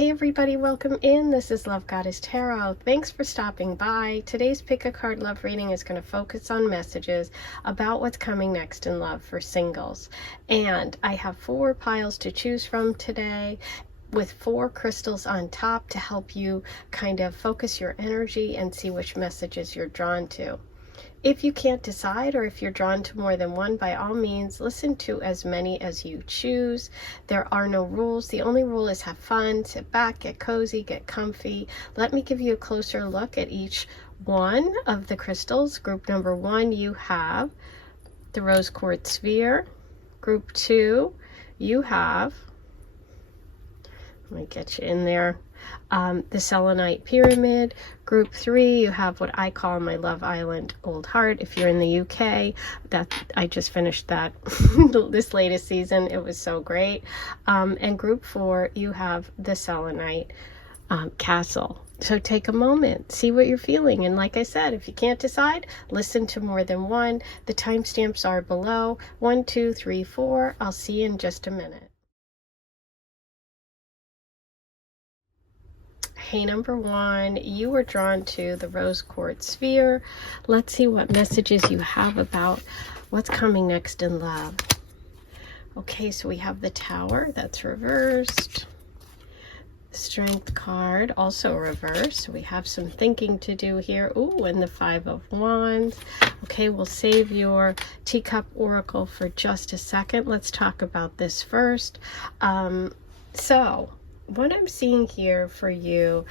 Hey everybody, welcome in. This is Love Goddess Tarot. Thanks for stopping by. Today's pick a card love reading is going to focus on messages about what's coming next in love for singles. And I have 4 piles to choose from today, with 4 crystals on top to help you kind of focus your energy and see which messages you're drawn to. If you can't decide, or if you're drawn to more than one, by all means, listen to as many as you choose. There are no rules. The only rule is have fun, sit back, get cozy, get comfy. Let me give you a closer look at each one of the crystals. Group number 1, you have the rose quartz sphere. Group 2, you have, let me get you in there, the selenite pyramid. Group 3, you have what I call my Love Island Old Heart. If you're in the UK, that I just finished that this latest season. It was so great. And group 4, you have the selenite castle. So take a moment, see what you're feeling. And like I said, if you can't decide, listen to more than one. The timestamps are below. 1, 2, 3, 4. I'll see you in just a minute. Hey, number 1, you were drawn to the rose quartz sphere. Let's see what messages you have about what's coming next in love. Okay, so we have the Tower, that's reversed. The Strength card, also reversed. So we have some thinking to do here. Ooh, and the 5 of Wands. Okay, we'll save your teacup oracle for just a second. Let's talk about this first. So what I'm seeing here for you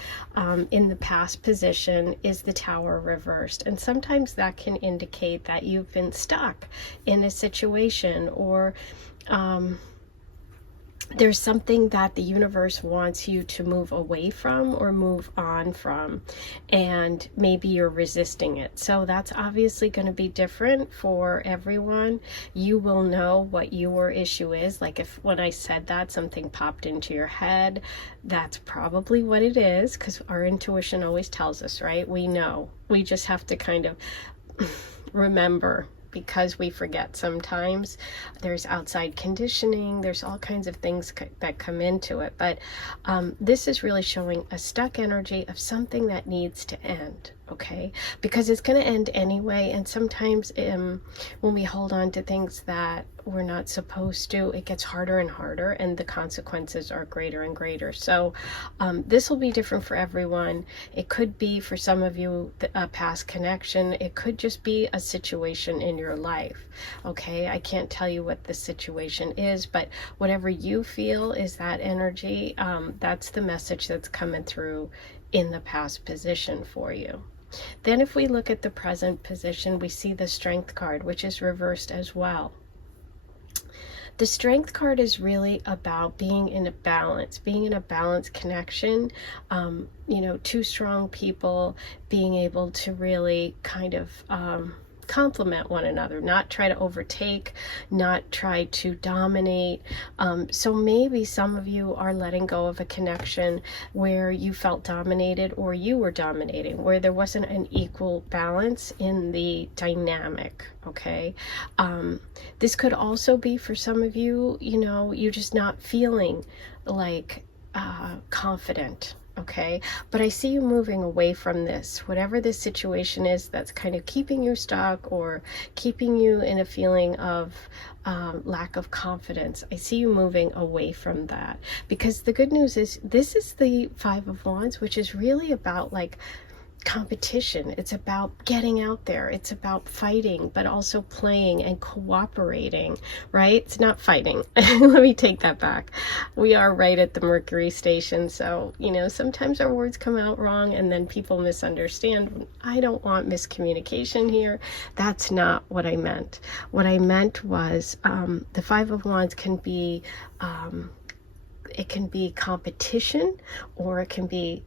in the past position is the Tower reversed. And sometimes that can indicate that you've been stuck in a situation, or there's something that the universe wants you to move away from or move on from, and maybe you're resisting it. So that's obviously going to be different for everyone. You will know what your issue is. Like if when I said that, something popped into your head, that's probably what it is, because our intuition always tells us, right? We know. We just have to kind of remember, because we forget sometimes. There's outside conditioning, there's all kinds of things that come into it, but this is really showing a stuck energy of something that needs to end, okay? Because it's going to end anyway, and sometimes when we hold on to things that we're not supposed to, it gets harder and harder, and the consequences are greater and greater. So this will be different for everyone. It could be, for some of you, a past connection. It could just be a situation in your life, okay? I can't tell you what the situation is, but whatever you feel is that energy. That's the message that's coming through in the past position for you. Then if we look at the present position, we see the Strength card, which is reversed as well. The Strength card is really about being in a balance, being in a balanced connection. You know, 2 strong people being able to really kind of complement one another, not try to overtake, not try to dominate. So maybe some of you are letting go of a connection where you felt dominated, or you were dominating, where there wasn't an equal balance in the dynamic, okay? This could also be, for some of you, you know, you're just not feeling like confident, okay? But I see you moving away from this, whatever this situation is that's kind of keeping you stuck or keeping you in a feeling of lack of confidence. I see you moving away from that, because the good news is this is the 5 of Wands, which is really about like competition. It's about getting out there. It's about fighting, but also playing and cooperating, right? It's not fighting. Let me take that back. We are right at the Mercury station, so, you know, sometimes our words come out wrong and then people misunderstand. I don't want miscommunication here. That's not what I meant. What I meant was the 5 of Wands can be, it can be competition, or it can be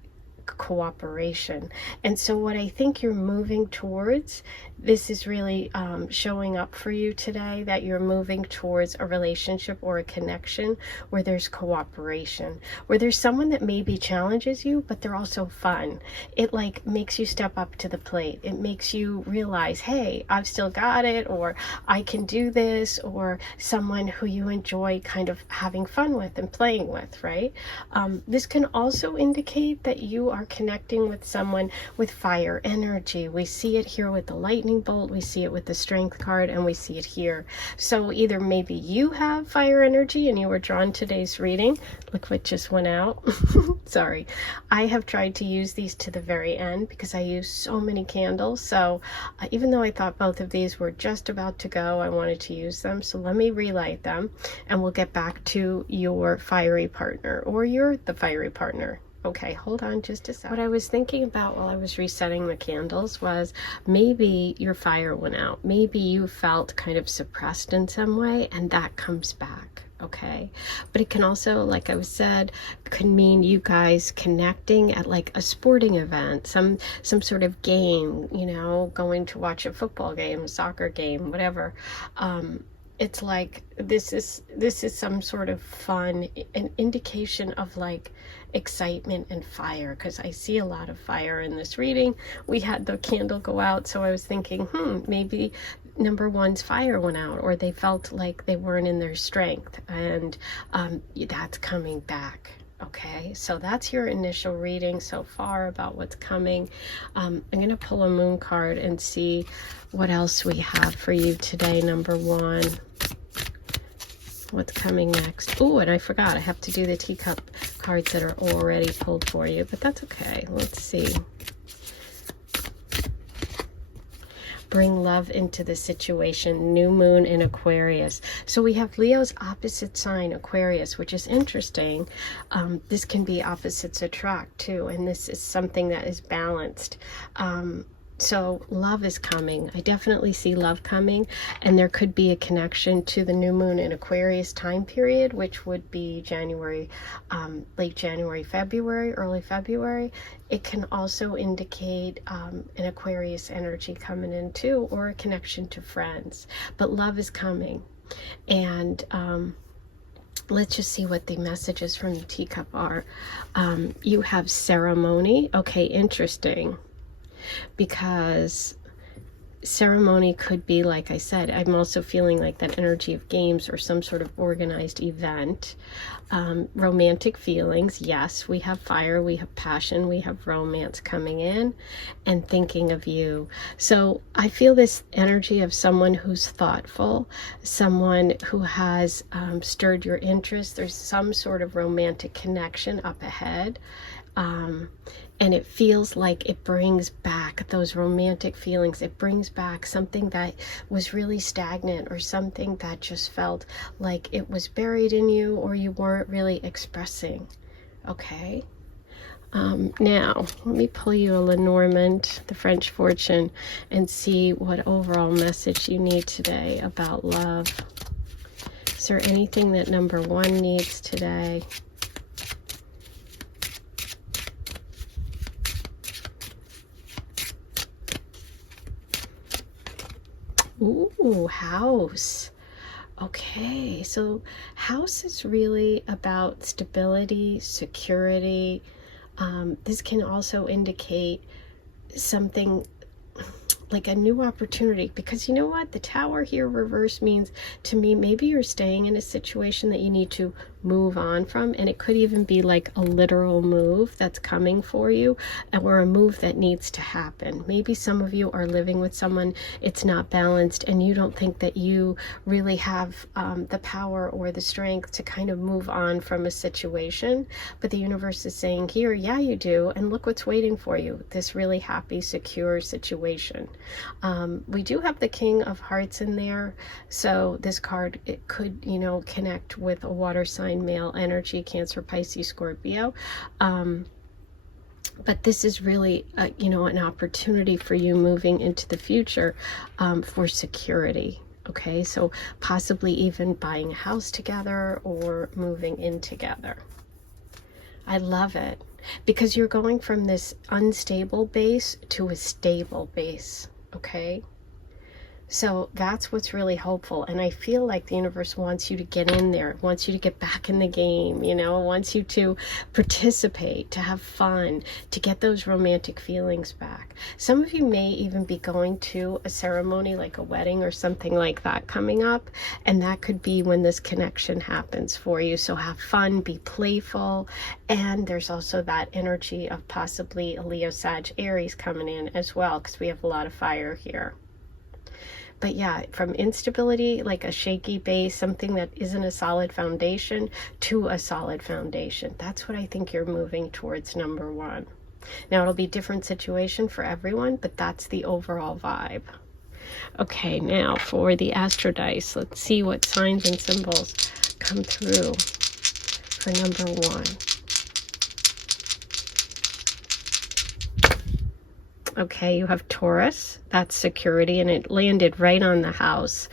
cooperation. And so what I think you're moving towards, this is really showing up for you today, that you're moving towards a relationship or a connection where there's cooperation, where there's someone that maybe challenges you, but they're also fun. It like makes you step up to the plate. It makes you realize, hey, I've still got it, or I can do this, or someone who you enjoy kind of having fun with and playing with, right? This can also indicate that you are connecting with someone with fire energy. We see it here with the lightning bolt, we see it with the strength card, and we see it here. So either maybe you have fire energy and you were drawn to today's reading. Look what just went out. Sorry. I have tried to use these to the very end because I use so many candles. So even though I thought both of these were just about to go, I wanted to use them. So let me relight them and we'll get back to your fiery partner, or you're the fiery partner. Okay, hold on just a second. What I was thinking about while I was resetting the candles was maybe your fire went out. Maybe you felt kind of suppressed in some way, and that comes back. Okay, but it can also, like I said, can mean you guys connecting at like a sporting event, some sort of game, you know, going to watch a football game, a soccer game, whatever. It's like this is some sort of fun, an indication of like excitement and fire, because I see a lot of fire in this reading. We had the candle go out, so I was thinking, maybe number one's fire went out, or they felt like they weren't in their strength, and that's coming back. Okay, so that's your initial reading so far about what's coming. I'm going to pull a moon card and see what else we have for you today. Number one, what's coming next? Oh, and I forgot, I have to do the teacup cards that are already pulled for you, but that's okay. Let's see. Bring love into the situation. New moon in Aquarius. So we have Leo's opposite sign, Aquarius, which is interesting. This can be opposites attract too, and this is something that is balanced. So love is coming. I definitely see love coming, and there could be a connection to the new moon in Aquarius time period, which would be January, late January, February, early February. It can also indicate an Aquarius energy coming in too, or a connection to friends. But love is coming. And let's just see what the messages from the teacup are. You have ceremony. Okay, interesting. Because ceremony could be, like I said, I'm also feeling like that energy of games or some sort of organized event. Romantic feelings, yes, we have fire, we have passion, we have romance coming in, and thinking of you. So I feel this energy of someone who's thoughtful, someone who has stirred your interest. There's some sort of romantic connection up ahead. And it feels like it brings back those romantic feelings. It brings back something that was really stagnant, or something that just felt like it was buried in you, or you weren't really expressing. Okay. Now, let me pull you a Lenormand, the French Fortune, and see what overall message you need today about love. Is there anything that number one needs today? Ooh, house. Okay, so house is really about stability, security. This can also indicate something like a new opportunity, because you know what, the Tower here reverse means to me maybe you're staying in a situation that you need to move on from, and it could even be like a literal move that's coming for you, or a move that needs to happen. Maybe some of you are living with someone, it's not balanced, and you don't think that you really have the power or the strength to kind of move on from a situation, but the universe is saying here, yeah, you do, and look what's waiting for you, this really happy, secure situation. We do have the King of Hearts in there, so this card, it could, you know, connect with a water sign, male energy, Cancer, Pisces, Scorpio. But this is really, you know, an opportunity for you moving into the future for security. Okay, so possibly even buying a house together or moving in together. I love it. because you're going from this unstable base to a stable base, okay? So that's what's really hopeful. And I feel like the universe wants you to get in there, wants you to get back in the game, you know, wants you to participate, to have fun, to get those romantic feelings back. Some of you may even be going to a ceremony like a wedding or something like that coming up. And that could be when this connection happens for you. So have fun, be playful. And there's also that energy of possibly a Leo, Sag, Aries coming in as well, because we have a lot of fire here. But yeah, from instability, like a shaky base, something that isn't a solid foundation, to a solid foundation. That's what I think you're moving towards, number one. Now, it'll be a different situation for everyone, but that's the overall vibe. Okay, now for the Astro Dice, let's see what signs and symbols come through for number one. Okay, you have Taurus. That's security, and it landed right on the house.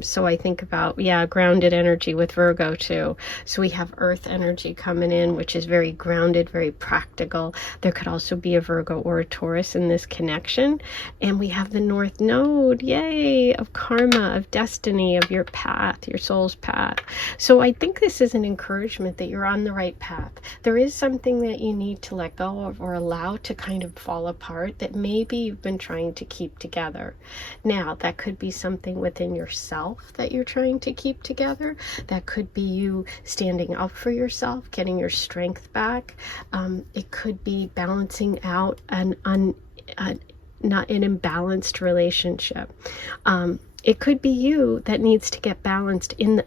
So I think about, yeah, grounded energy with Virgo too. So we have earth energy coming in, which is very grounded, very practical. There could also be a Virgo or a Taurus in this connection. And we have the North Node, yay, of karma, of destiny, of your path, your soul's path. So I think this is an encouragement that you're on the right path. There is something that you need to let go of or allow to kind of fall apart that maybe you've been trying to keep together. Now, that could be something within yourself that you're trying to keep together. That could be you standing up for yourself, getting your strength back. It could be balancing out not an imbalanced relationship. It could be you that needs to get balanced in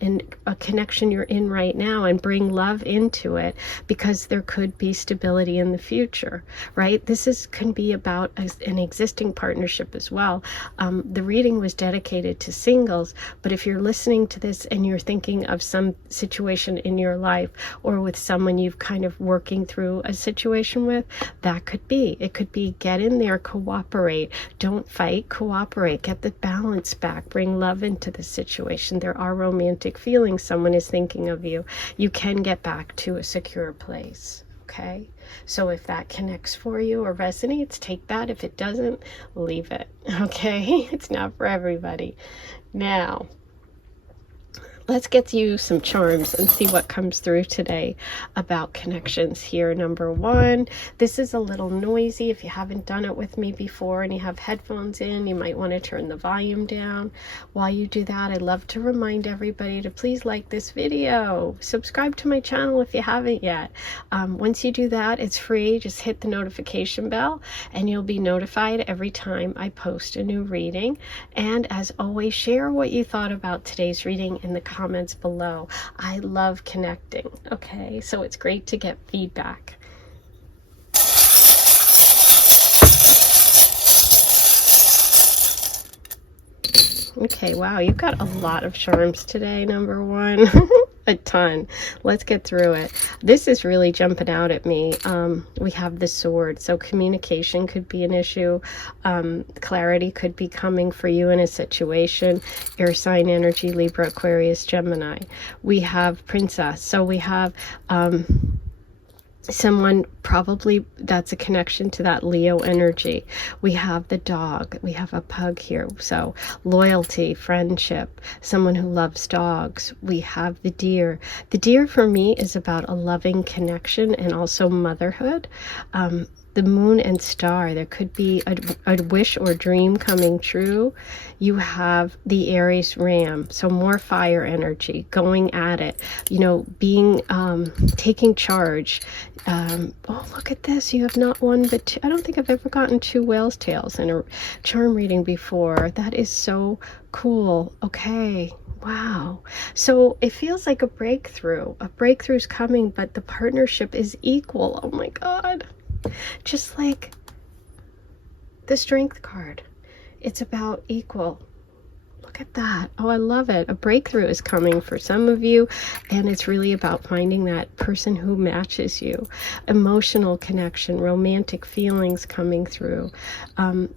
a connection you're in right now and bring love into it, because there could be stability in the future, right? This can be about an existing partnership as well. The reading was dedicated to singles, but if you're listening to this and you're thinking of some situation in your life or with someone you've kind of working through a situation with, that could be. It could be get in there, cooperate, don't fight, cooperate, get the balance back. Bring love into the situation. There are romantic feelings. Someone is thinking of you. You can get back to a secure place. Okay? So if that connects for you or resonates, take that. If it doesn't, leave it. Okay? It's not for everybody. Now, let's get you some charms and see what comes through today about connections here. Number one, this is a little noisy. If you haven't done it with me before and you have headphones in, you might want to turn the volume down. While you do that, I'd love to remind everybody to please like this video. Subscribe to my channel if you haven't yet. Once you do that, it's free. Just hit the notification bell and you'll be notified every time I post a new reading. And as always, share what you thought about today's reading in the comments below. I love connecting. Okay, so it's great to get feedback. Okay, wow, you've got a lot of charms today, number one. A ton. Let's get through it. This is really jumping out at me. We have the sword, so communication could be an issue. Clarity could be coming for you in a situation. Air sign energy, Libra, Aquarius, Gemini. We have princess, so we have someone probably that's a connection to that Leo energy. We have the dog, we have a pug here, so loyalty, friendship, someone who loves dogs. We have the deer. The deer for me is about a loving connection and also motherhood. The moon and star, there could be a wish or dream coming true. You have the Aries ram, so more fire energy, going at it, you know, being taking charge. Oh, look at this, you have not one but two. I don't think I've ever gotten two whale's tails in a charm reading before. That is so cool. Okay, wow. So it feels like a breakthrough. A breakthrough's coming, but the partnership is equal. Oh my God. Just like the Strength card, it's about equal. Look at that. Oh, I love it. A breakthrough is coming for some of you, and it's really about finding that person who matches you. Emotional connection, romantic feelings coming through.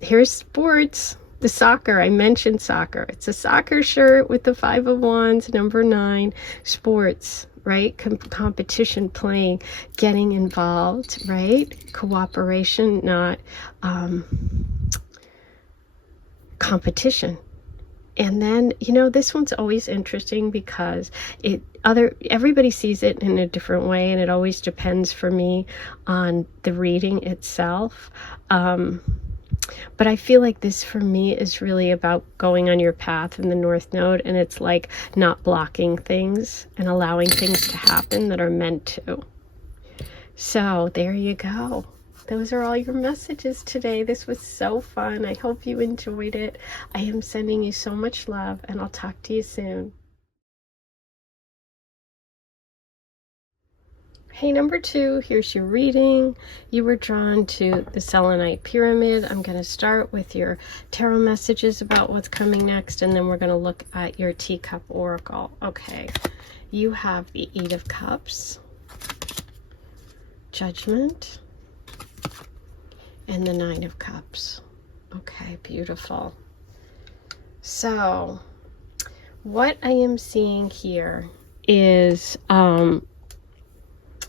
Here's sports. The soccer, I mentioned soccer. It's a soccer shirt with the 5 of Wands, number 9, sports. right? Competition, playing, getting involved, right? Cooperation, not competition. And then, you know, this one's always interesting because everybody sees it in a different way, and it always depends for me on the reading itself. But I feel like this for me is really about going on your path in the North Node, and it's like not blocking things and allowing things to happen that are meant to. So there you go. Those are all your messages today. This was so fun. I hope you enjoyed it. I am sending you so much love, and I'll talk to you soon. Hey, number 2, here's your reading. You were drawn to the selenite pyramid. I'm going to start with your tarot messages about what's coming next, and then we're going to look at your teacup oracle. Okay, you have the 8 of Cups, Judgment, and the 9 of Cups. Okay, beautiful. So what I am seeing here is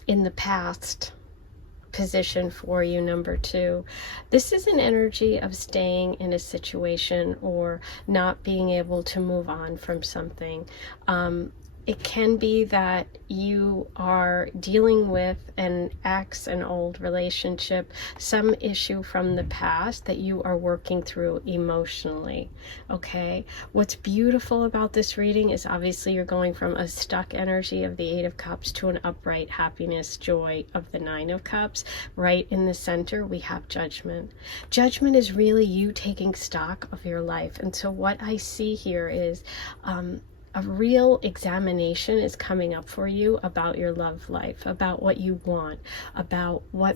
in the past position for you, number 2, this is an energy of staying in a situation or not being able to move on from something. It can be that you are dealing with an ex, an old relationship, some issue from the past that you are working through emotionally, okay? What's beautiful about this reading is obviously you're going from a stuck energy of the 8 of Cups to an upright happiness, joy of the 9 of Cups. Right in the center, we have Judgment. Judgment is really you taking stock of your life. And so what I see here is a real examination is coming up for you about your love life, about what you want, about what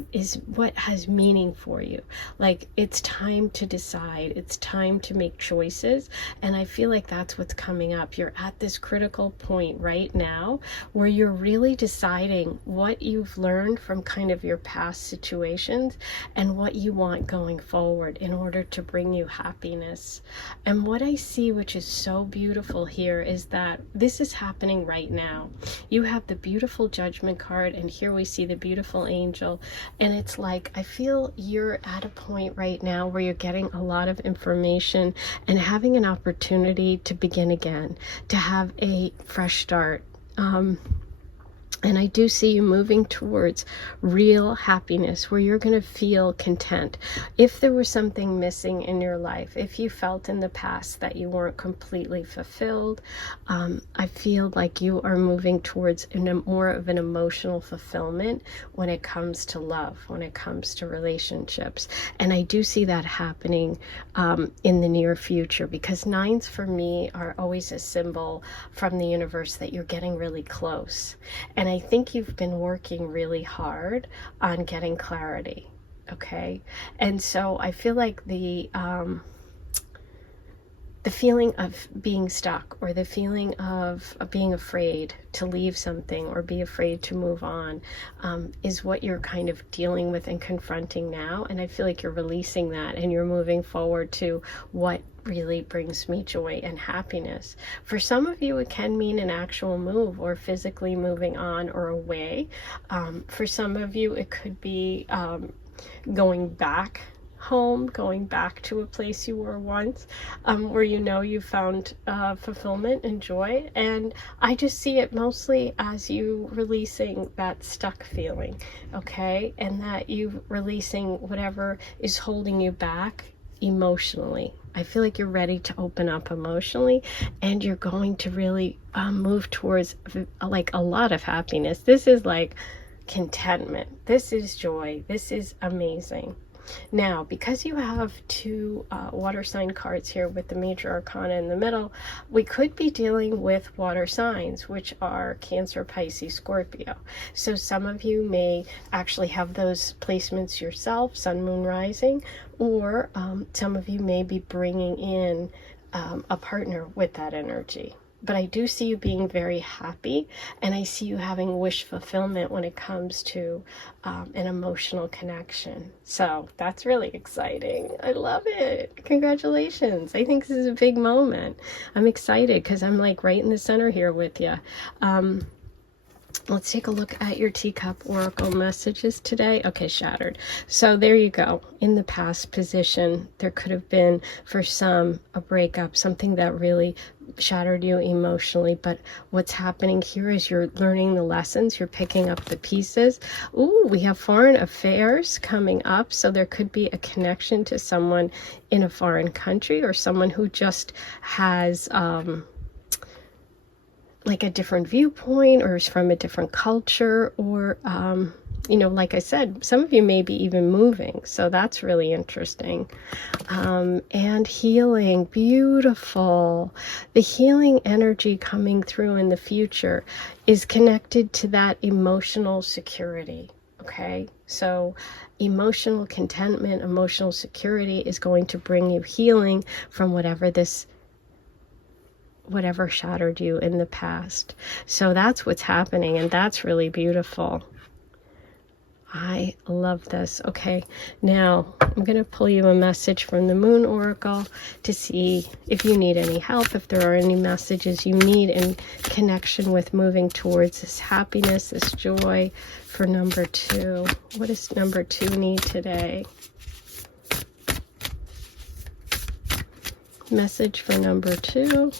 has meaning for you. Like, it's time to decide, it's time to make choices. And I feel like that's what's coming up. You're at this critical point right now where you're really deciding what you've learned from kind of your past situations and what you want going forward in order to bring you happiness. And what I see, which is so beautiful here, is that this is happening right now. You have the beautiful Judgment card, and here we see the beautiful angel, and it's like, I feel you're at a point right now where you're getting a lot of information and having an opportunity to begin again, to have a fresh start. And I do see you moving towards real happiness where you're going to feel content. If there was something missing in your life, if you felt in the past that you weren't completely fulfilled, I feel like you are moving towards more of an emotional fulfillment when it comes to love, when it comes to relationships. And I do see that happening in the near future, because 9s for me are always a symbol from the universe that you're getting really close. And I think you've been working really hard on getting clarity, okay? And so I feel like the feeling of being stuck, or the feeling of being afraid to leave something or be afraid to move on, is what you're kind of dealing with and confronting now. And I feel like you're releasing that and you're moving forward to what really brings me joy and happiness. For some of you, it can mean an actual move or physically moving on or away. For some of you, it could be going back home, going back to a place you were once, where you found fulfillment and joy. And I just see it mostly as you releasing that stuck feeling, okay? And that you releasing whatever is holding you back emotionally. I feel like you're ready to open up emotionally, and you're going to really move towards like a lot of happiness. This is like contentment. This is joy. This is amazing. Now, because you have 2 water sign cards here with the major arcana in the middle, we could be dealing with water signs, which are Cancer, Pisces, Scorpio. So some of you may actually have those placements yourself, Sun, Moon, Rising, or some of you may be bringing in a partner with that energy. But I do see you being very happy, and I see you having wish fulfillment when it comes to an emotional connection. So that's really exciting. I love it. Congratulations. I think this is a big moment. I'm excited because I'm like right in the center here with you. Let's take a look at your teacup oracle messages today. Okay, shattered. So there you go. In the past position, there could have been, for some, a breakup, something that really shattered you emotionally. But what's happening here is you're learning the lessons. You're picking up the pieces. Ooh, we have foreign affairs coming up. So there could be a connection to someone in a foreign country, or someone who just has like a different viewpoint, or is from a different culture, or you know, like I said, some of you may be even moving, so that's really interesting. And healing, beautiful. The healing energy coming through in the future is connected to that emotional security. Okay, so emotional contentment, emotional security is going to bring you healing from whatever shattered you in the past. So that's what's happening, and that's really beautiful. I love this. Okay, now I'm going to pull you a message from the Moon Oracle to see if you need any help, if there are any messages you need in connection with moving towards this happiness, this joy for number 2. What does number 2 need today? Message for number 2.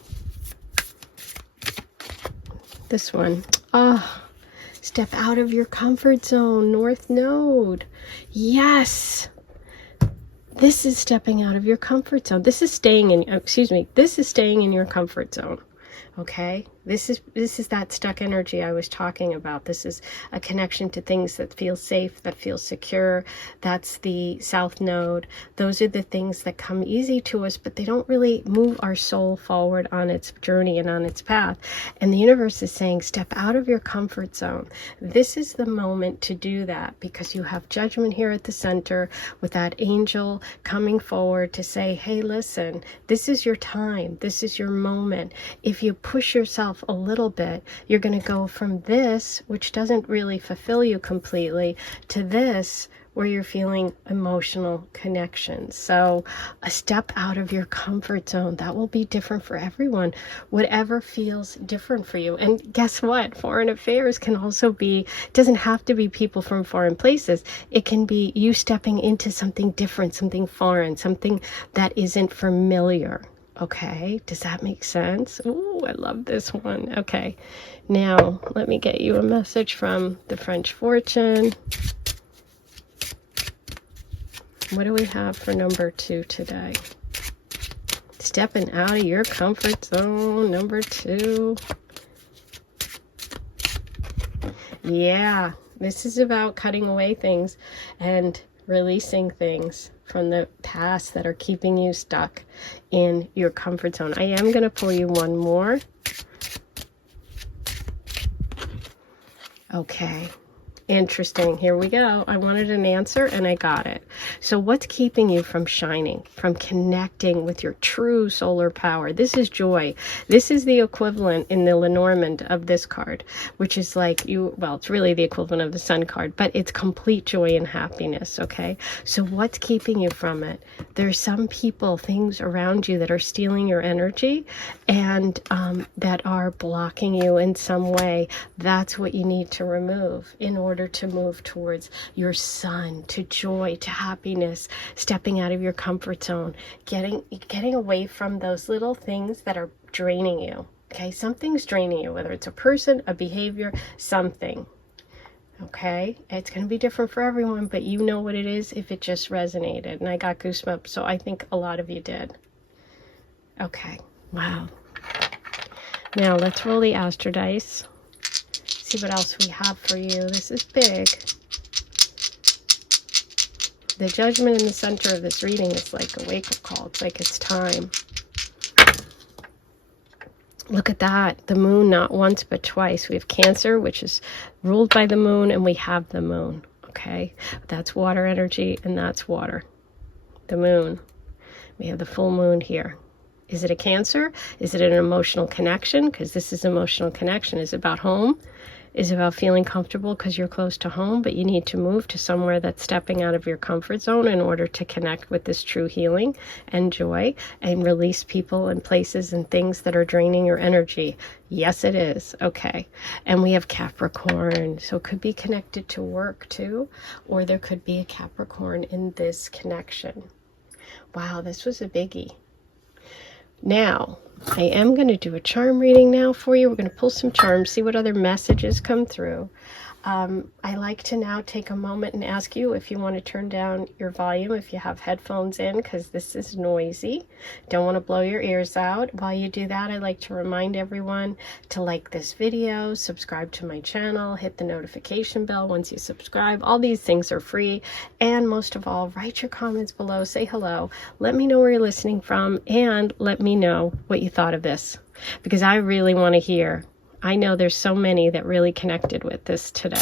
This one. Oh, step out of your comfort zone, North Node. Yes. This is stepping out of your comfort zone. This is staying in, this is staying in your comfort zone. Okay, this is that stuck energy I was talking about. This is a connection to things that feel safe, that feel secure. That's the South Node. Those are the things that come easy to us, but they don't really move our soul forward on its journey and on its path. And the universe is saying, step out of your comfort zone. This is the moment to do that, because you have Judgment here at the center with that angel coming forward to say, hey, listen, this is your time. This is your moment. If you push yourself a little bit, you're going to go from this, which doesn't really fulfill you completely, to this, where you're feeling emotional connection. So a step out of your comfort zone, that will be different for everyone, whatever feels different for you. And guess what? Foreign affairs can also be, doesn't have to be people from foreign places. It can be you stepping into something different, something foreign, something that isn't familiar. Okay, does that make sense? Ooh, I love this one. Okay, now let me get you a message from the French Fortune. What do we have for number 2 today? Stepping out of your comfort zone, number 2. Yeah, this is about cutting away things and releasing things from the past that are keeping you stuck in your comfort zone. I am going to pull you one more. Okay. Interesting. Here we go. I wanted an answer and I got it. So what's keeping you from shining, from connecting with your true solar power? This is joy. This is the equivalent in the Lenormand of this card, which is like well, it's really the equivalent of the Sun card, but it's complete joy and happiness. Okay. So what's keeping you from it? There's some people, things around you that are stealing your energy and that are blocking you in some way. That's what you need to remove in order to move towards your sun, to joy, to happiness, stepping out of your comfort zone, getting away from those little things that are draining you. Okay, something's draining you, whether it's a person, a behavior, something. Okay, it's going to be different for everyone, but you know what it is if it just resonated. And I got goosebumps, so I think a lot of you did. Okay, wow. Now let's roll the Astro Dice. See what else we have for you. This is big. The Judgment in the center of this reading is like a wake-up call. It's like it's time. Look at that. The moon, not once but twice. We have Cancer, which is ruled by the moon, and we have the moon. Okay? That's water energy, and that's water. The moon. We have the full moon here. Is it a Cancer? Is it an emotional connection? Because this is emotional connection. Is it about home? Is it about feeling comfortable because you're close to home, but you need to move to somewhere that's stepping out of your comfort zone in order to connect with this true healing and joy and release people and places and things that are draining your energy? Yes, it is. Okay. And we have Capricorn. So it could be connected to work too, or there could be a Capricorn in this connection. Wow, this was a biggie. Now, I am going to do a charm reading now for you. We're going to pull some charms, see what other messages come through. I like to now take a moment and ask you if you want to turn down your volume if you have headphones in, because this is noisy. Don't want to blow your ears out. While you do that, I like to remind everyone to like this video, subscribe to my channel, hit the notification bell once you subscribe. All these things are free. And most of all, write your comments below, say hello, let me know where you're listening from, and let me know what you thought of this, because I really want to hear. I know there's so many that really connected with this today.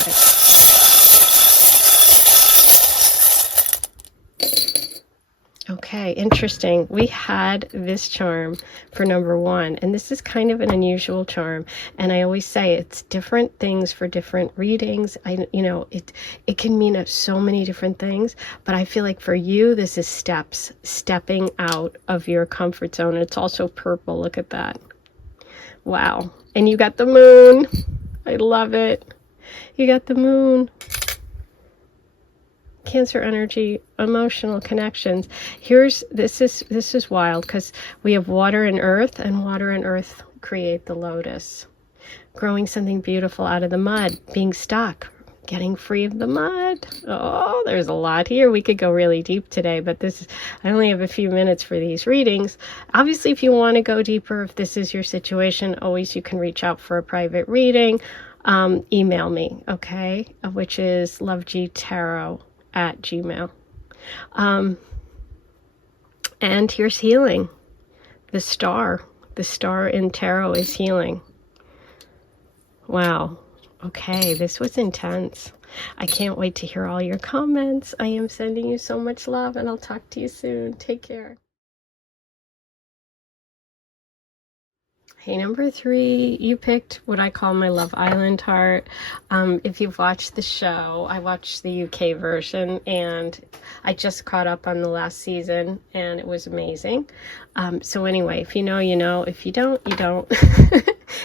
Okay, interesting. We had this charm for number 1, and this is kind of an unusual charm. And I always say it's different things for different readings. It can mean so many different things, but I feel like for you, this is stepping out of your comfort zone. It's also purple. Look at that. Wow. And you got the moon. I love it. You got the moon. Cancer energy, emotional connections. This is wild, because we have water and earth create the lotus. Growing something beautiful out of the mud, being stuck, getting free of the mud. Oh, there's a lot here. We could go really deep today, but I only have a few minutes for these readings. Obviously, if you want to go deeper, if this is your situation, always you can reach out for a private reading. Email me, okay? Which is lovegoddesstarot@gmail.com. And here's healing. The star in tarot is healing. Wow. Okay, this was intense. I can't wait to hear all your comments. I am sending you so much love, and I'll talk to you soon. Take care. Hey, number 3, you picked what I call my Love Island heart. If you've watched the show, I watched the UK version, and I just caught up on the last season, and it was amazing. So anyway, if you know, you know. If you don't, you don't.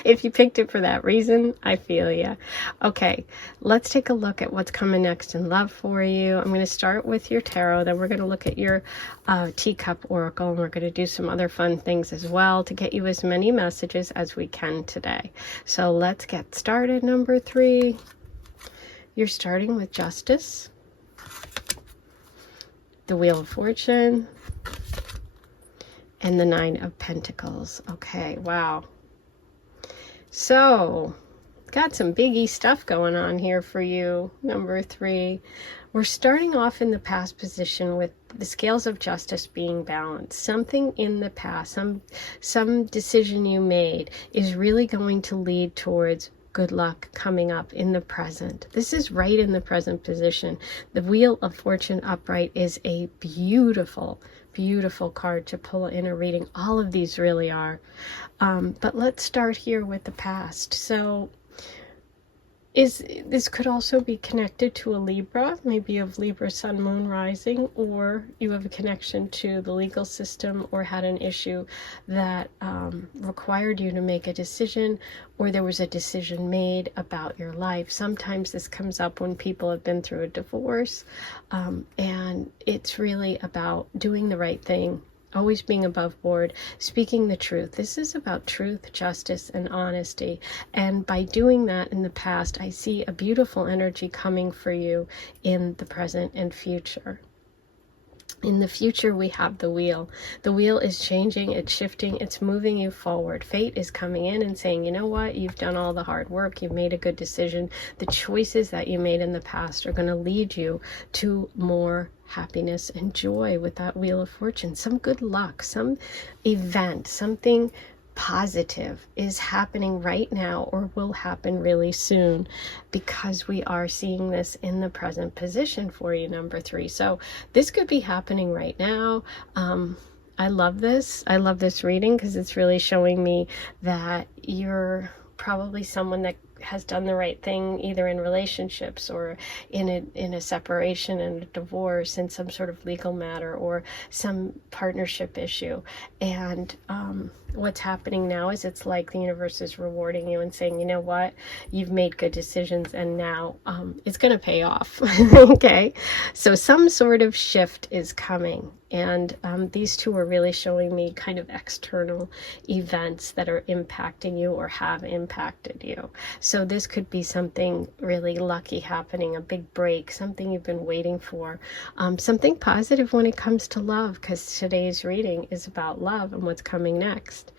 If you picked it for that reason, I feel ya. Okay, let's take a look at what's coming next in love for you. I'm going to start with your tarot, then we're going to look at your teacup oracle, and we're going to do some other fun things as well to get you as many messages as we can today. So let's get started. Number 3, you're starting with Justice, the Wheel of Fortune, and the 9 of Pentacles. Okay, wow. So, got some biggie stuff going on here for you, number 3. We're starting off in the past position with the scales of justice being balanced. Something in the past, some decision you made is really going to lead towards good luck coming up in the present. This is right in the present position. The Wheel of Fortune upright is a beautiful, beautiful card to pull in a reading. All of these really are. But let's start here with the past. So this could also be connected to a Libra, maybe you have Libra Sun, Moon, Rising, or you have a connection to the legal system, or had an issue that required you to make a decision, or there was a decision made about your life. Sometimes this comes up when people have been through a divorce, and it's really about doing the right thing, always being above board, speaking the truth. This is about truth, justice, and honesty. And by doing that in the past, I see a beautiful energy coming for you in the present and future. In the future, we have the wheel. The wheel is changing, it's shifting, it's moving you forward. Fate is coming in and saying, you know what, you've done all the hard work, you've made a good decision. The choices that you made in the past are going to lead you to more happiness and joy with that Wheel of Fortune. Some good luck, some event, something positive is happening right now or will happen really soon, because we are seeing this in the present position for you, number 3. So this could be happening right now. I love this. I love this reading because it's really showing me that you're probably someone that has done the right thing either in relationships or in a separation and a divorce and some sort of legal matter or some partnership issue. And what's happening now is it's like the universe is rewarding you and saying, you know what, you've made good decisions and now it's going to pay off. Okay, so some sort of shift is coming. And these two are really showing me kind of external events that are impacting you or have impacted you. So this could be something really lucky happening, a big break, something you've been waiting for, something positive when it comes to love, because today's reading is about love and what's coming next.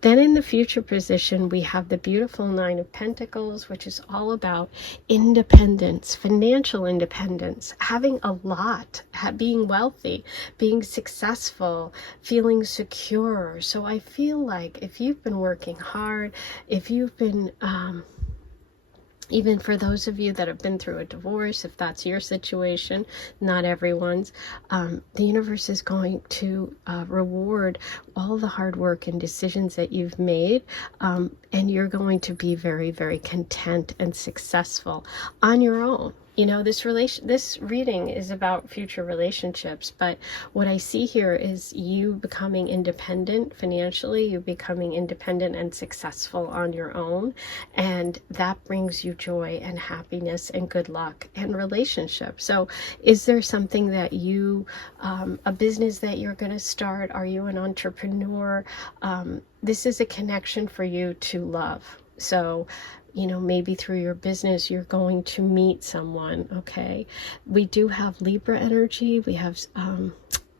Then in the future position, we have the beautiful Nine of Pentacles, which is all about independence, financial independence, having a lot, being wealthy, being successful, feeling secure. So I feel like if you've been working hard, if you've been even for those of you that have been through a divorce, if that's your situation, not everyone's, the universe is going to reward all the hard work and decisions that you've made, and you're going to be very, very content and successful on your own. You know, this reading is about future relationships, but what I see here is you becoming independent financially, you becoming independent and successful on your own, and that brings you joy and happiness and good luck and relationships. So is there something that you, a business that you're going to start? Are you an entrepreneur? This is a connection for you to love. So you know, maybe through your business, you're going to meet someone, okay? We do have Libra energy. We have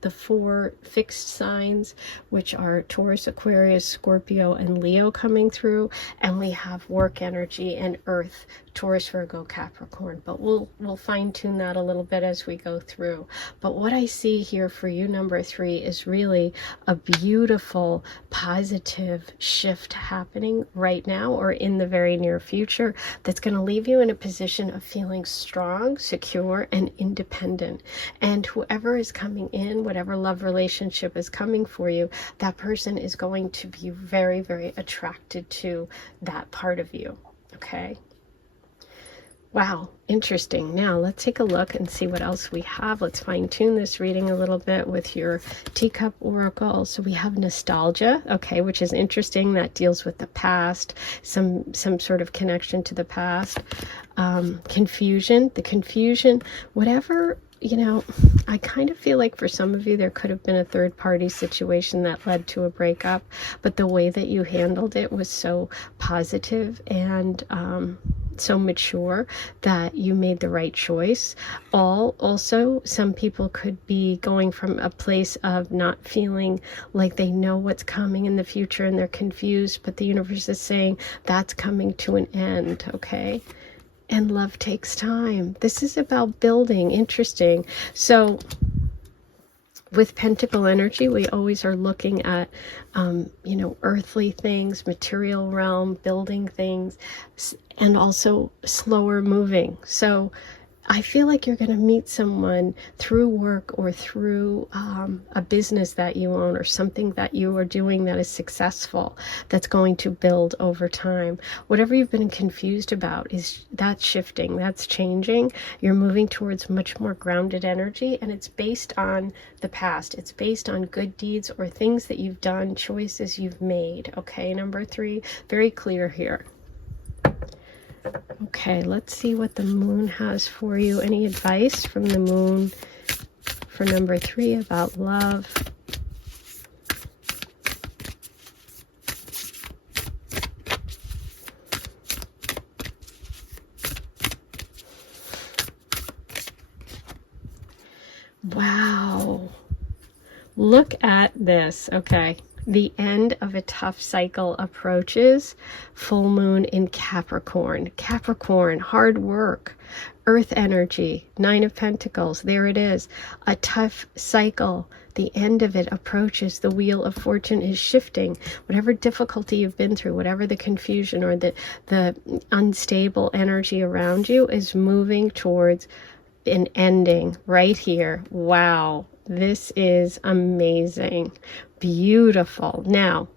the 4 fixed signs, which are Taurus, Aquarius, Scorpio, and Leo coming through. And we have work energy and Earth, Taurus, Virgo, Capricorn. But we'll fine tune that a little bit as we go through. But what I see here for you, number 3, is really a beautiful, positive shift happening right now or in the very near future that's going to leave you in a position of feeling strong, secure, and independent. And whoever is coming in, whatever love relationship is coming for you, that person is going to be very, very attracted to that part of you. Okay? Wow, interesting. Now let's take a look and see what else we have. Let's fine tune this reading a little bit with your teacup oracle. So we have nostalgia, okay, which is interesting. That deals with the past, some sort of connection to the past. Confusion, whatever. You know, I kind of feel like for some of you, there could have been a third party situation that led to a breakup, but the way that you handled it was so positive and so mature that you made the right choice. Also, some people could be going from a place of not feeling like they know what's coming in the future and they're confused, but the universe is saying that's coming to an end, okay? And love takes time. This is about building. Interesting. So with Pentacle energy, we always are looking at, you know, earthly things, material realm, building things, and also slower moving. So I feel like you're going to meet someone through work or through a business that you own or something that you are doing that is successful, that's going to build over time. Whatever you've been confused about, that's shifting, that's changing. You're moving towards much more grounded energy, and it's based on the past. It's based on good deeds or things that you've done, choices you've made. Okay, number 3, very clear here. Okay, let's see what the moon has for you. Any advice from the moon for number 3 about love? Wow. Look at this. Okay. The end of a tough cycle approaches. Full moon in Capricorn. Capricorn, hard work. Earth energy. 9 of Pentacles. There it is. A tough cycle. The end of it approaches. The wheel of fortune is shifting. Whatever difficulty you've been through, whatever the confusion or the unstable energy around you is moving towards an ending right here. Wow. This is amazing. Beautiful. Now,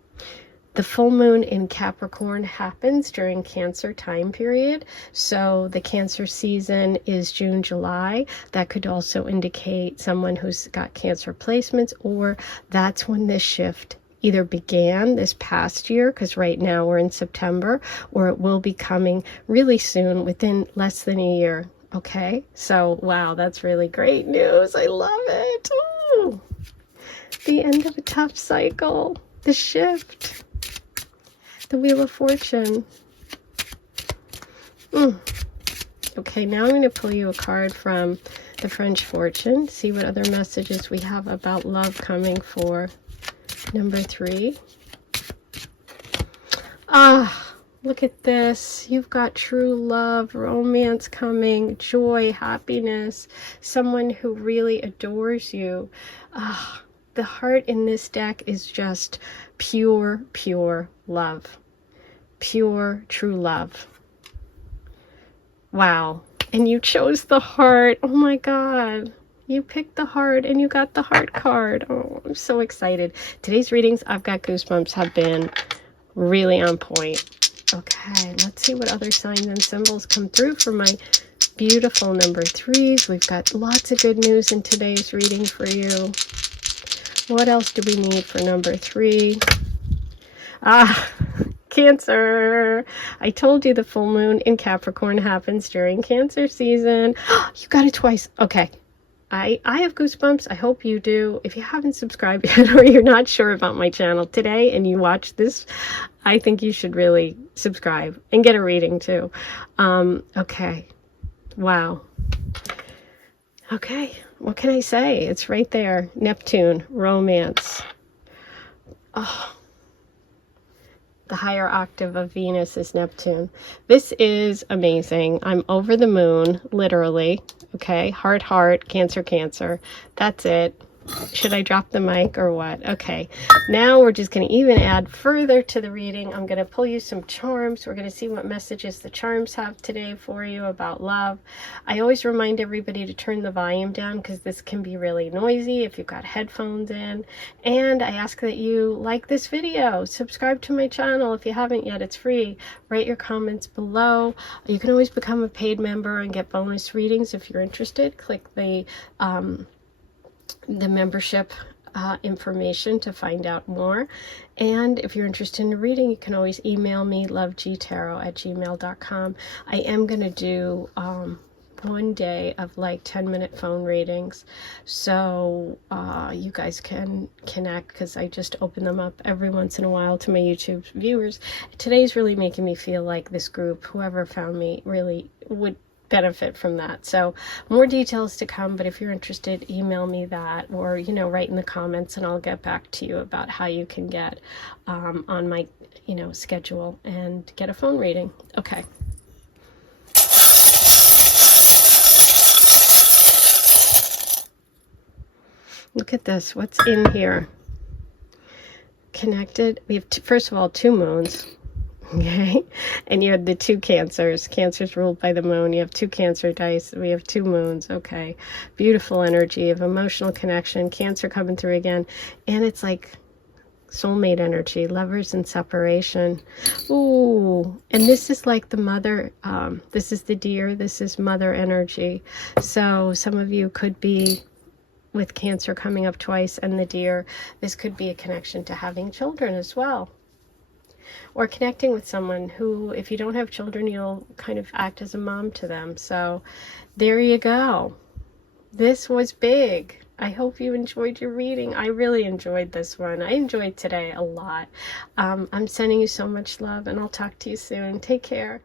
the full moon in Capricorn happens during Cancer time period. So the Cancer season is June, July. That could also indicate someone who's got Cancer placements, or that's when this shift either began this past year, because right now we're in September, or it will be coming really soon, within less than a year. Okay, so wow, that's really great news. I love it. Ooh. The end of a tough cycle, the shift, the Wheel of Fortune. Okay, now I'm going to pull you a card from the French Fortune, see what other messages we have about love coming for number 3. Look at this. You've got true love, romance coming, joy, happiness, someone who really adores you. The heart in this deck is just pure, pure love. Pure, true love. Wow. And you chose the heart. Oh my God. You picked the heart and you got the heart card. Oh, I'm so excited. Today's readings, I've got goosebumps, have been really on point. Okay, let's see what other signs and symbols come through for my beautiful number 3s. We've got lots of good news in today's reading for you. What else do we need for number 3? Cancer. I told you the full moon in Capricorn happens during Cancer season. You got it twice. Okay. I have goosebumps. I hope you do. If you haven't subscribed yet, or you're not sure about my channel today and you watch this, I think you should really subscribe and get a reading too. Okay. Wow. Okay. What can I say? It's right there. Neptune, romance. Oh. The higher octave of Venus is Neptune. This is amazing. I'm over the moon, literally. Okay, heart, heart, Cancer, Cancer. That's it. Should I drop the mic or what? Okay, now we're just going to even add further to the reading. I'm going to pull you some charms. We're going to see what messages the charms have today for you about love. I always remind everybody to turn the volume down because this can be really noisy if you've got headphones in. And I ask that you like this video, subscribe to my channel if you haven't yet. It's free. Write your comments below. You can always become a paid member and get bonus readings if you're interested. Click the membership information to find out more. And if you're interested in a reading, you can always email me, lovegoddesstarot@gmail.com. I am going to do one day of like 10-minute phone readings, so you guys can connect, because I just open them up every once in a while to my YouTube viewers. Today's really making me feel like this group, whoever found me, really would benefit from that. So more details to come, but if you're interested, email me that, or write in the comments and I'll get back to you about how you can get on my schedule and get a phone reading. Okay. Look at this. What's in here? Connected. We have first of all 2 moons. Okay, and you have the 2 cancers. Cancer's ruled by the moon. You have 2 Cancer dice. We have 2 moons. Okay, beautiful energy of emotional connection. Cancer coming through again, and it's like soulmate energy, lovers in separation. Ooh, and this is like the mother. This is the deer. This is mother energy. So some of you could be with Cancer coming up twice, and the deer. This could be a connection to having children as well. Or connecting with someone who, if you don't have children, you'll kind of act as a mom to them. So there you go. This was big. I hope you enjoyed your reading. I really enjoyed this one. I enjoyed today a lot. I'm sending you so much love, and I'll talk to you soon. Take care.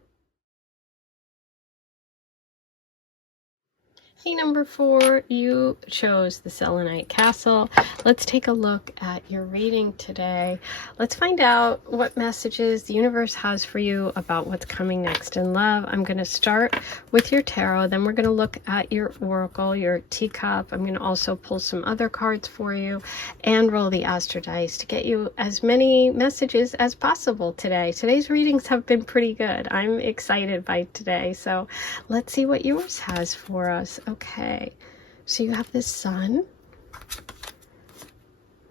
Hey, number 4, you chose the Selenite Castle. Let's take a look at your reading today. Let's find out what messages the universe has for you about what's coming next in love. I'm going to start with your tarot, then we're going to look at your oracle, your teacup. I'm going to also pull some other cards for you and roll the astro dice to get you as many messages as possible today. Today's readings have been pretty good. I'm excited by today, so let's see what yours has for us. Okay, so you have this sun,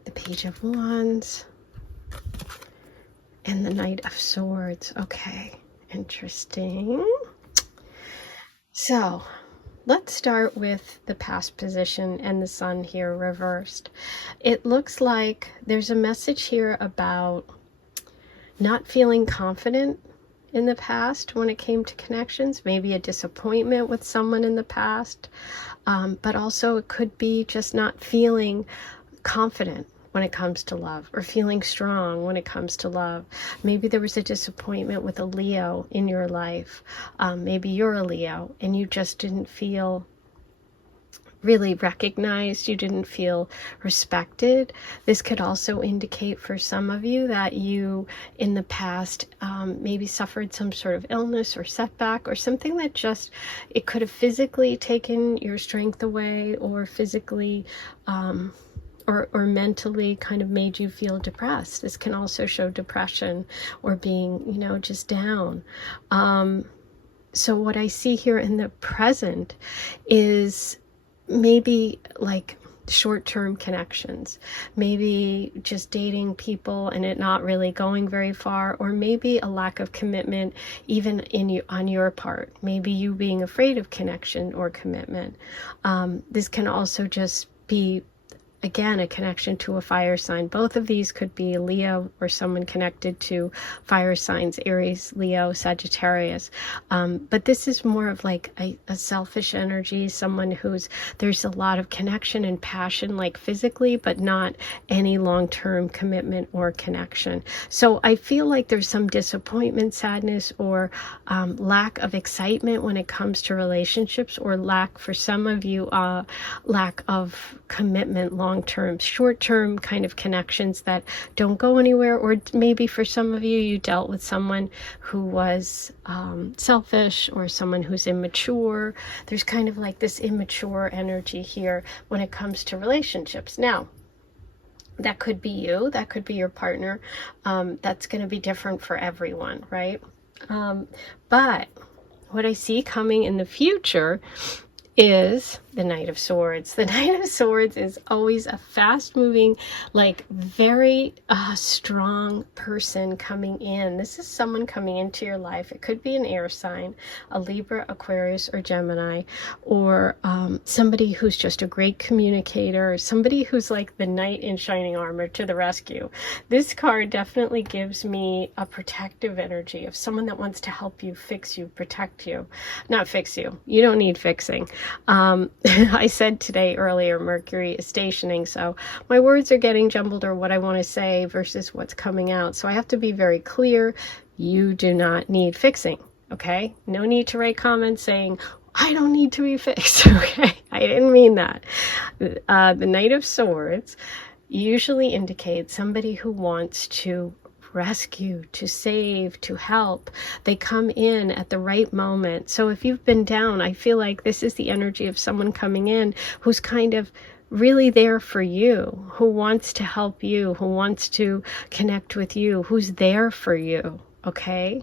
the Page of Wands, and the Knight of Swords. Okay, interesting. So let's start with the past position and the Sun here reversed. It looks like there's a message here about not feeling confident in the past when it came to connections, maybe a disappointment with someone in the past, but also it could be just not feeling confident when it comes to love, or feeling strong when it comes to love. Maybe there was a disappointment with a Leo in your life. Maybe you're a Leo and you just didn't feel really recognized, you didn't feel respected. This could also indicate for some of you that you in the past maybe suffered some sort of illness or setback, or something that just, it could have physically taken your strength away, or physically or mentally kind of made you feel depressed. This can also show depression or being, you know, just down. So what I see here in the present is maybe like short-term connections, maybe just dating people and it not really going very far, or maybe a lack of commitment even on your part, maybe you being afraid of connection or commitment. This can also just be, again, a connection to a fire sign. Both of these could be Leo or someone connected to fire signs, Aries, Leo, Sagittarius. But this is more of like a selfish energy, someone who's, there's a lot of connection and passion, like physically, but not any long-term commitment or connection. So I feel like there's some disappointment, sadness, or lack of excitement when it comes to relationships, or lack, for some of you, lack of commitment, long-term, short-term kind of connections that don't go anywhere. Or maybe for some of you, you dealt with someone who was selfish, or someone who's immature. There's kind of like this immature energy here when it comes to relationships. Now, that could be you, that could be your partner. That's going to be different for everyone, right? But what I see coming in the future is the Knight of Swords. The Knight of Swords is always a fast-moving, like very strong person coming in. This is someone coming into your life. It could be an air sign, a Libra, Aquarius, or Gemini, or somebody who's just a great communicator, somebody who's like the knight in shining armor to the rescue. This card definitely gives me a protective energy of someone that wants to help you, fix you, protect you. Not fix you. You don't need fixing. I said today earlier, Mercury is stationing, so my words are getting jumbled, or what I want to say versus what's coming out. So I have to be very clear. You do not need fixing, okay? No need to write comments saying, I don't need to be fixed, okay? I didn't mean that. The Knight of Swords usually indicates somebody who wants to rescue, to save, to help. They come in at the right moment. So if you've been down, I feel like this is the energy of someone coming in who's kind of really there for you, who wants to help you, who wants to connect with you, who's there for you, okay?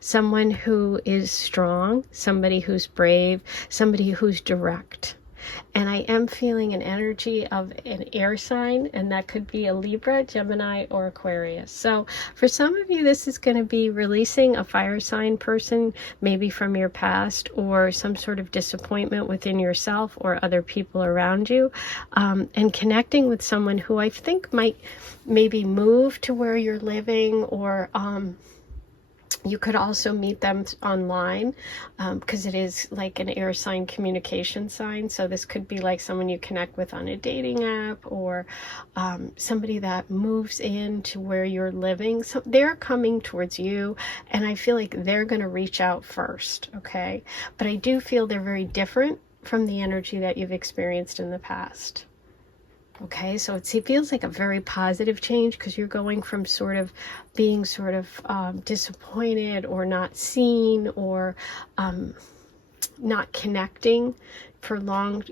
Someone who is strong, somebody who's brave, somebody who's direct. And I am feeling an energy of an air sign, and that could be a Libra, Gemini, or Aquarius. So for some of you, this is going to be releasing a fire sign person, maybe from your past, or some sort of disappointment within yourself or other people around you, and connecting with someone who I think might maybe move to where you're living, or you could also meet them online, because it is like an air sign communication sign. So this could be like someone you connect with on a dating app, or somebody that moves in to where you're living. So they're coming towards you, and I feel like they're going to reach out first, okay? But I do feel they're very different from the energy that you've experienced in the past. Okay, so it feels like a very positive change, because you're going from sort of being sort of disappointed or not seen, or not connecting for long,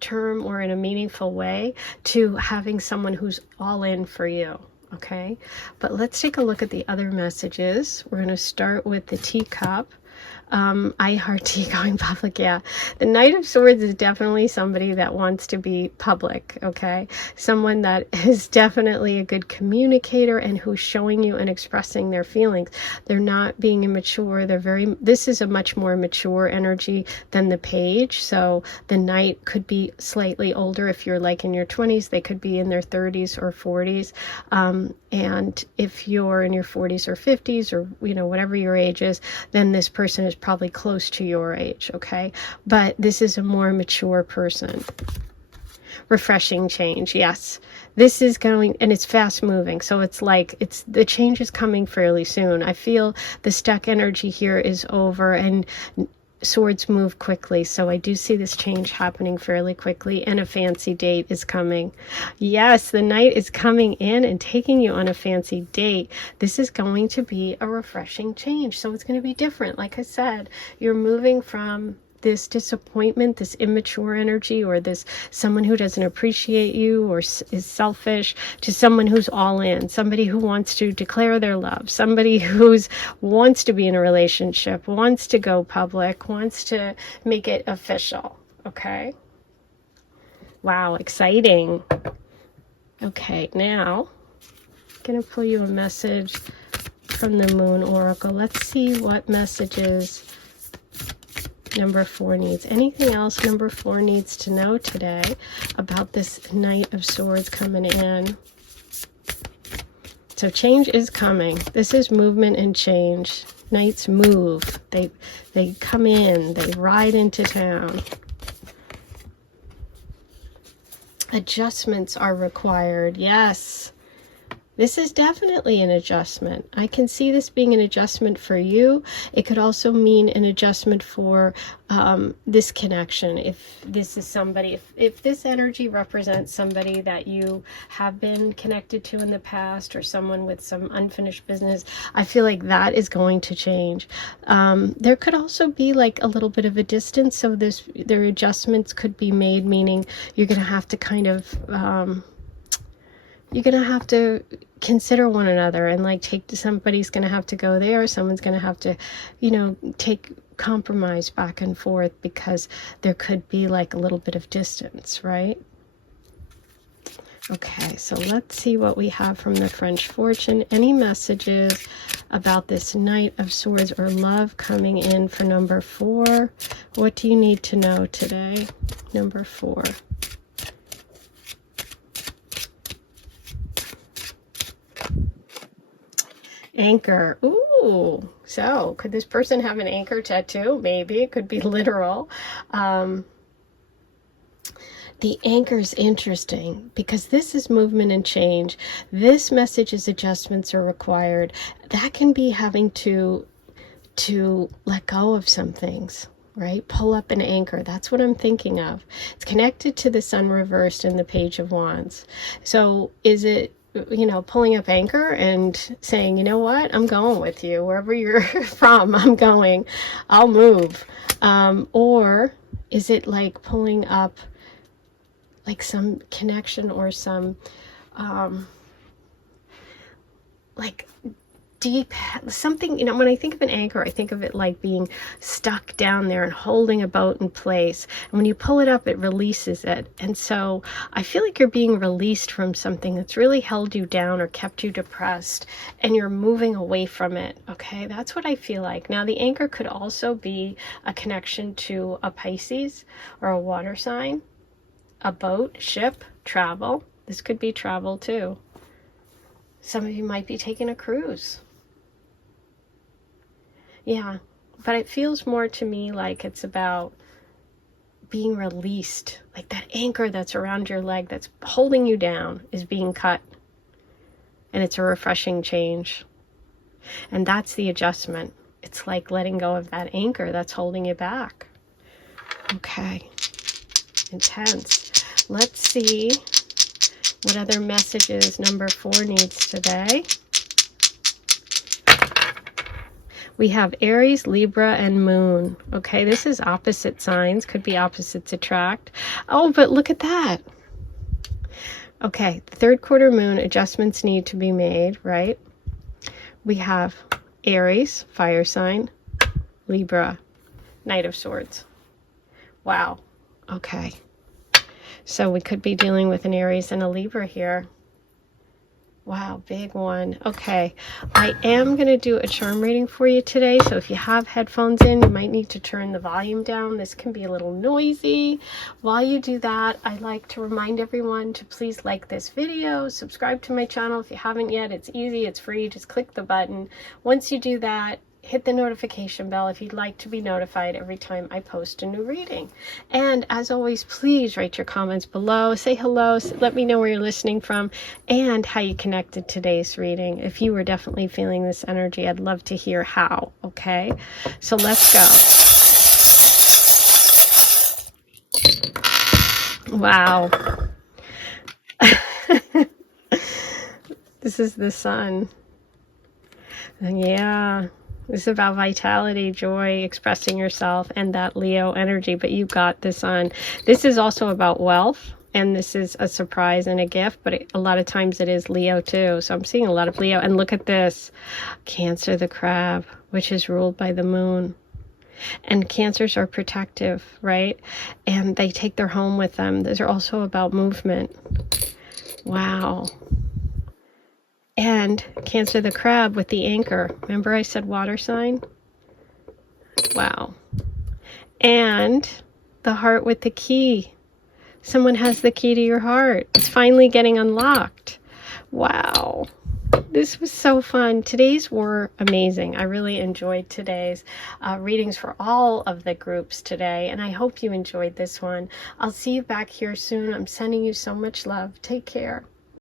term or in a meaningful way, to having someone who's all in for you. Okay, but let's take a look at the other messages. We're going to start with the teacup. iHeartT going public, yeah. The Knight of Swords is definitely somebody that wants to be public, okay? Someone that is definitely a good communicator and who's showing you and expressing their feelings. They're not being immature. This is a much more mature energy than the Page. So the Knight could be slightly older. If you're like in your 20s, they could be in their 30s or 40s. And if you're in your 40s or 50s or, whatever your age is, then this person is probably close to your age, okay? But this is a more mature person. Refreshing change, yes. This is going, and it's fast moving, so it's like, the change is coming fairly soon. I feel the stuck energy here is over, and Swords move quickly, so I do see this change happening fairly quickly, and a fancy date is coming. Yes, the Knight is coming in and taking you on a fancy date. This is going to be a refreshing change, so it's going to be different. Like I said, you're moving from this disappointment, this immature energy, or this someone who doesn't appreciate you or is selfish, to someone who's all in, somebody who wants to declare their love, somebody who wants to be in a relationship, wants to go public, wants to make it official, okay? Wow, exciting. Okay, now I'm going to pull you a message from the Moon Oracle. Let's see what messages number 4 needs. Anything else number 4 needs to know today about this Knight of Swords coming in? So change is coming. This is movement and change. Knights move. They come in. They ride into town. Adjustments are required. Yes. This is definitely an adjustment. I can see this being an adjustment for you. It could also mean an adjustment for this connection. If this is somebody, if this energy represents somebody that you have been connected to in the past, or someone with some unfinished business, I feel like that is going to change. There could also be like a little bit of a distance, so their adjustments could be made, meaning you're going to have to kind of you're going to have to consider one another, and like somebody's going to have to go there, someone's going to have to, take compromise back and forth, because there could be like a little bit of distance, right? Okay, so let's see what we have from the French Fortune. Any messages about this Knight of Swords or love coming in for number 4? What do you need to know today? Number 4. Anchor. Ooh, so could this person have an anchor tattoo? Maybe. It could be literal. The anchor is interesting because this is movement and change. This message is adjustments are required. That can be having to let go of some things, right? Pull up an anchor. That's what I'm thinking of. It's connected to the Sun reversed and the Page of Wands. So is it, pulling up anchor and saying, you know what, I'm going with you. Wherever you're from, I'm going. I'll move. Or is it like pulling up like some connection or some like deep something, when I think of an anchor, I think of it like being stuck down there and holding a boat in place, and when you pull it up, it releases it. And so I feel like you're being released from something that's really held you down or kept you depressed, and you're moving away from it. Okay, that's what I feel like. Now the anchor could also be a connection to a Pisces or a water sign, a boat, ship, travel. This could be travel too. Some of you might be taking a cruise. Yeah, but it feels more to me like it's about being released. Like that anchor that's around your leg that's holding you down is being cut. And it's a refreshing change. And that's the adjustment. It's like letting go of that anchor that's holding you back. Okay. Intense. Let's see what other messages number 4 needs today. We have Aries, Libra, and Moon. Okay, this is opposite signs. Could be opposites attract. Oh, but look at that. Okay, the 3rd quarter moon, adjustments need to be made, right? We have Aries, fire sign, Libra, Knight of Swords. Wow. Okay. So we could be dealing with an Aries and a Libra here. Wow, big one. Okay, I am going to do a charm reading for you today, so if you have headphones in, you might need to turn the volume down. This can be a little noisy. While you do that, I'd like to remind everyone to please like this video, subscribe to my channel if you haven't yet. It's easy, it's free, just click the button. Once you do that, hit the notification bell if you'd like to be notified every time I post a new reading. And as always, please write your comments below. Say hello. Let me know where you're listening from and how you connected today's reading. If you were definitely feeling this energy, I'd love to hear how. Okay, so let's go. Wow. This is the sun. Yeah. This is about vitality, joy, expressing yourself, and that Leo energy, but you got this on. This is also about wealth, and this is a surprise and a gift, but a lot of times it is Leo too. So I'm seeing a lot of Leo. And look at this, Cancer the crab, which is ruled by the moon. And Cancers are protective, right? And they take their home with them. These are also about movement. Wow. And Cancer the crab with the anchor. Remember I said water sign? Wow. And the heart with the key. Someone has the key to your heart. It's finally getting unlocked. Wow. This was so fun. Today's were amazing. I really enjoyed today's readings for all of the groups today. And I hope you enjoyed this one. I'll see you back here soon. I'm sending you so much love. Take care.